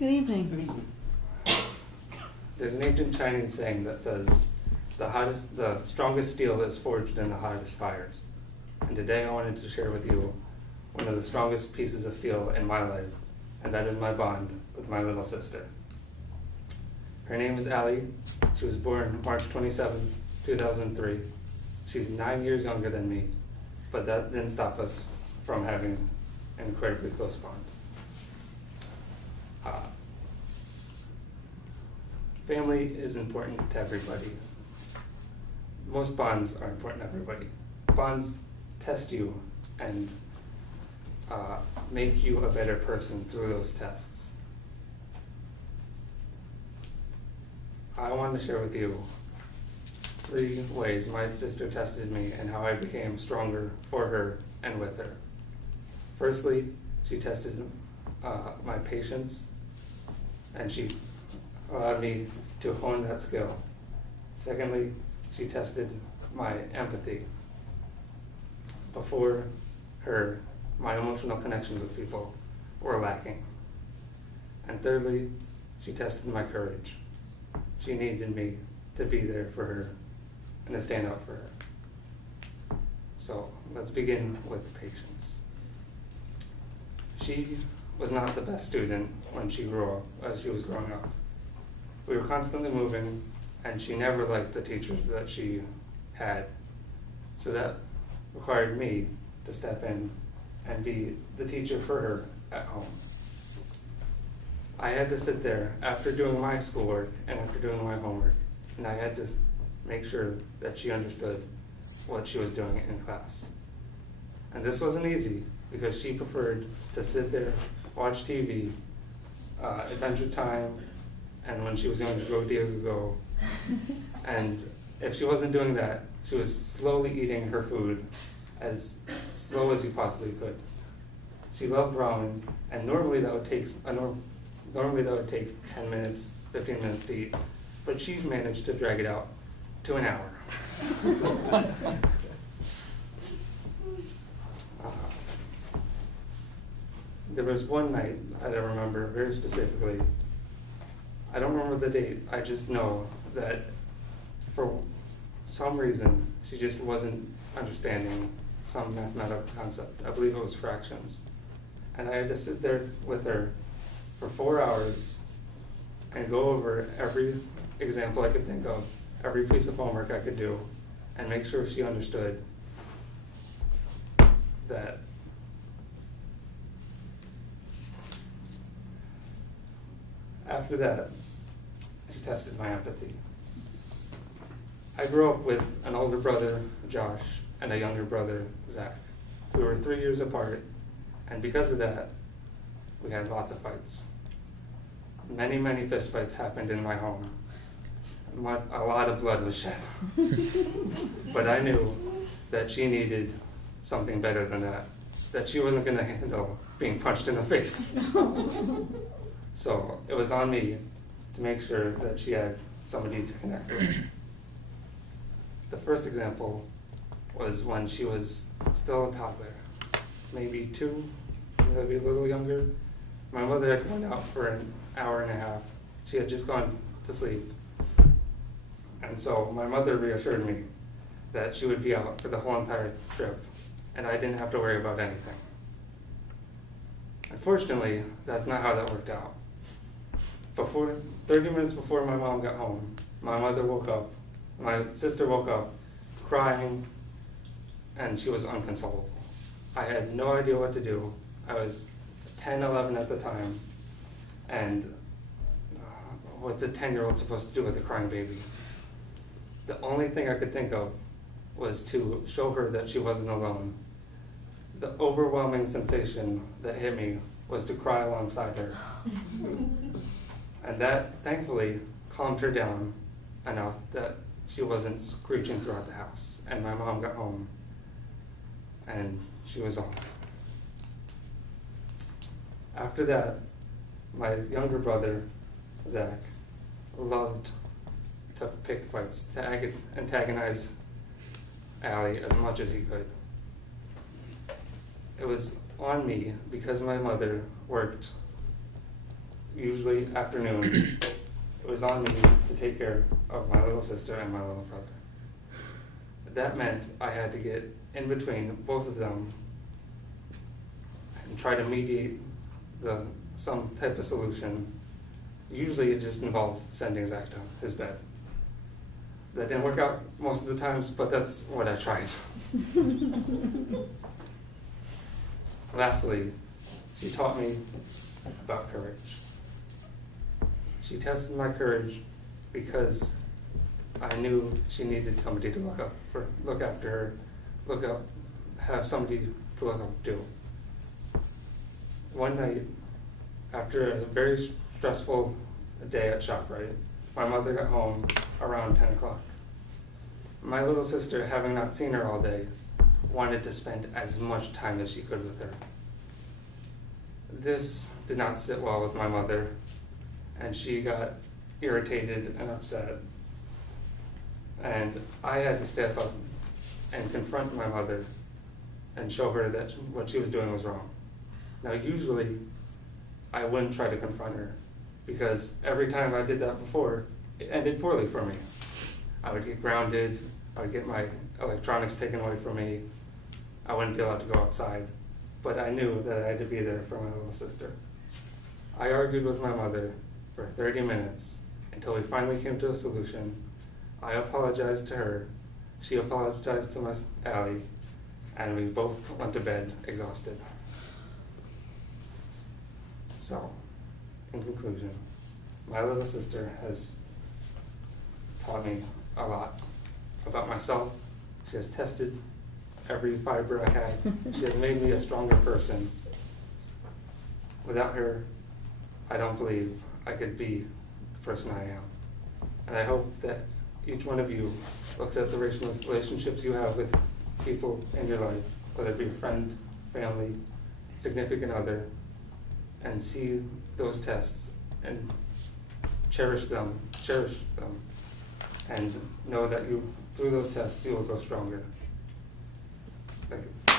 Good evening. There's an ancient Chinese saying that says, the strongest steel is forged in the hottest fires. And today I wanted to share with you one of the strongest pieces of steel in my life, and that is my bond with my little sister. Her name is Allie. She was born March 27, 2003. She's 9 years younger than me, but that didn't stop us from having an incredibly close bond. Family is important to everybody. Most bonds are important to everybody. Bonds test you and make you a better person through those tests. I want to share with you 3 ways my sister tested me and how I became stronger for her and with her. Firstly, she tested my patience, and she allowed me to hone that skill. Secondly, she tested my empathy. Before her, my emotional connections with people were lacking. And thirdly, she tested my courage. She needed me to be there for her and to stand up for her. So let's begin with patience. She was not the best student when she was growing up. We were constantly moving, and she never liked the teachers that she had. So that required me to step in and be the teacher for her at home. I had to sit there after doing my schoolwork and after doing my homework, and I had to make sure that she understood what she was doing in class. And this wasn't easy, because she preferred to sit there, watch TV, Adventure Time, and when she was young, Go. And if she wasn't doing that, she was slowly eating her food as slow as you possibly could. She loved ramen, and normally that would take 10 minutes, 15 minutes to eat, but she managed to drag it out to an hour. There was one night that I remember very specifically. I don't remember the date, I just know that for some reason, she just wasn't understanding some mathematical concept. I believe it was fractions. And I had to sit there with her for 4 hours and go over every example I could think of, every piece of homework I could do, and make sure she understood that after that, she tested my empathy. I grew up with an older brother, Josh, and a younger brother, Zach. We were 3 years apart, and because of that, we had lots of fights. Many, many fist fights happened in my home. A lot of blood was shed. But I knew that she needed something better than that she wasn't going to handle being punched in the face. So it was on me to make sure that she had somebody to connect with. The first example was when she was still a toddler, maybe 2, maybe a little younger. My mother had gone out for an hour and a half. She had just gone to sleep. And so my mother reassured me that she would be out for the whole entire trip, and I didn't have to worry about anything. Unfortunately, that's not how that worked out. 30 minutes before my mom got home, my sister woke up crying, and she was inconsolable. I had no idea what to do. I was 10, 11 at the time, and what's a 10-year-old supposed to do with a crying baby? The only thing I could think of was to show her that she wasn't alone. The overwhelming sensation that hit me was to cry alongside her. And that, thankfully, calmed her down enough that she wasn't screeching throughout the house. And my mom got home, and she was all right. After that, my younger brother, Zach, loved to pick fights, to antagonize Allie as much as he could. It was on me because my mother worked usually afternoons, it was on me to take care of my little sister and my little brother. That meant I had to get in between both of them and try to mediate some type of solution. Usually it just involved sending Zach to his bed. That didn't work out most of the times, but that's what I tried. Lastly, she taught me about courage. She tested my courage because I knew she needed somebody to look after her, have somebody to look up to. One night, after a very stressful day at ShopRite, my mother got home around 10 o'clock. My little sister, having not seen her all day, wanted to spend as much time as she could with her. This did not sit well with my mother, and she got irritated and upset. And I had to step up and confront my mother and show her that what she was doing was wrong. Now, usually, I wouldn't try to confront her, because every time I did that before, it ended poorly for me. I would get grounded, I would get my electronics taken away from me, I wouldn't be allowed to go outside, but I knew that I had to be there for my little sister. I argued with my mother for 30 minutes until we finally came to a solution. I apologized to her, she apologized to Allie, and we both went to bed exhausted. So, in conclusion, my little sister has taught me a lot about myself. She has tested every fiber I had. She has made me a stronger person. Without her, I don't believe I could be the person I am. And I hope that each one of you looks at the relationships you have with people in your life, whether it be a friend, family, significant other, and see those tests and cherish them, and know that through those tests you will grow stronger. Thank you.